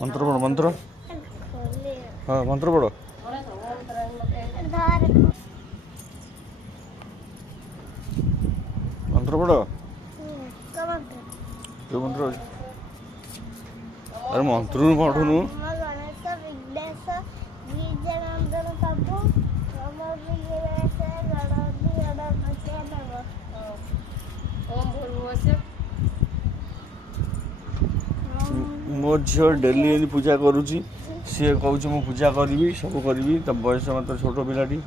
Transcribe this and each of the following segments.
मंत्र पढ़ो मंत्र। हाँ मंत्र पढ़ो। मंत्र पढ़ो। जो मंत्र अछि? अरे मंत्र पढ़ुनु। मो झील डेली पूजा करुच्ची सी कौच मु पूजा करी सब करी बयस मात्र छोट पिलाटी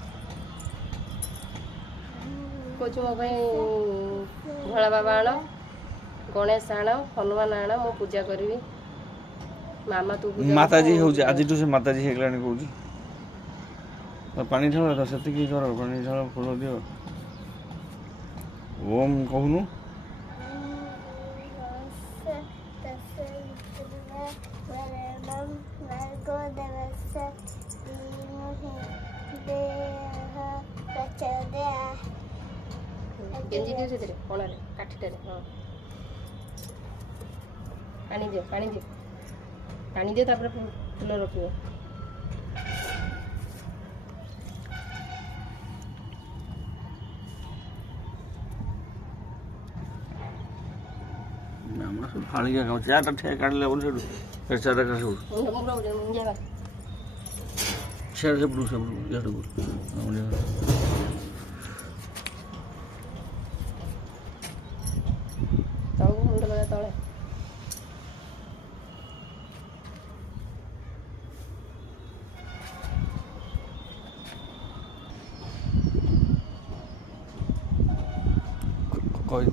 कौच मो भोला बाबा आण गणेश आण हनुमान आण मो पूजा करी मामा तू माताजी हो आज से माताजी होगा कौच पानी ढाल तो से कर पानी ढाल फूल दियो ओम कहूनु गेंजी दियो से कोणारे काठीटारे हाँ पानी दियो पानी दियो तापर फूल रखियो फाड़ी चाटा ठे काटले बोल से चाटा का सब शेर से ब्लू यार तळको मुंड लगा तळे कोई